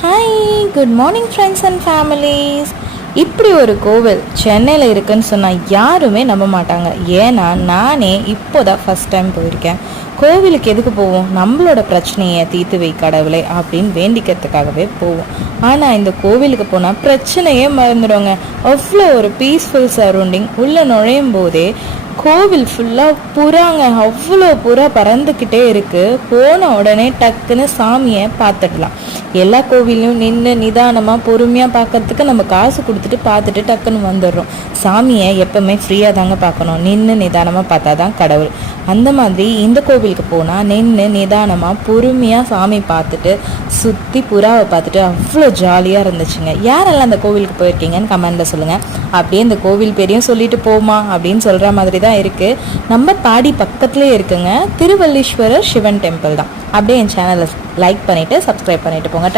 Hi good morning friends and families இப்படி ஒரு கோவில் சென்னையில் இருக்குன்னு சொன்னால் யாருமே நம்ப மாட்டாங்க. ஏன்னா நானே இப்போ தான் ஃபஸ்ட் டைம் போயிருக்கேன். கோவிலுக்கு எதுக்கு போவோம்? நம்மளோட பிரச்சனையை தீர்த்து வை கடவுளை அப்படின்னு வேண்டிக்கிறதுக்காகவே போவோம். ஆனால் இந்த கோவிலுக்கு போனால் பிரச்சனையே மறந்துடுவாங்க. அவ்வளோ ஒரு பீஸ்ஃபுல் சரௌண்டிங் உள்ளே நுழையும் போதே கோவில் ஃபுல்லாக புறாங்க. அவ்வளோ புறா பறந்துக்கிட்டே இருக்குது போன உடனே டக்குன்னு சாமியை பார்த்துடலாம். எல்லா கோவிலையும் நின்று நிதானமாக பொறுமையாக பார்க்கறதுக்கு நம்ம காசு கொடுத்துட்டு பார்த்துட்டு டக்குன்னு வந்துடுறோம். சாமியை எப்பவுமே ஃப்ரீயாக தாங்க பார்க்கணும். நின்று நிதானமாக பார்த்தா தான் கடவுள். அந்த மாதிரி இந்த கோவிலுக்கு போனால் நின்று நிதானமாக பொறுமையாக சாமி பார்த்துட்டு சுற்றி புறாவை பார்த்துட்டு அவ்வளோ ஜாலியாக இருந்துச்சுங்க. யாரெல்லாம் அந்த கோவிலுக்கு போயிருக்கீங்கன்னு கமெண்டில் சொல்லுங்கள் அப்படியே இந்த கோவில் பேரையும் சொல்லிட்டு போமா அப்படின்னு சொல்கிற மாதிரி தான் இருக்குது நம்ம பாடி பக்கத்துலேயே இருக்குங்க. திருவல்லீஸ்வரர் சிவன் டெம்பிள் தான். அப்படியே என் சேனலில் லைக் பண்ணிவிட்டு சப்ஸ்கிரைப் பண்ணிட்டு போங்க.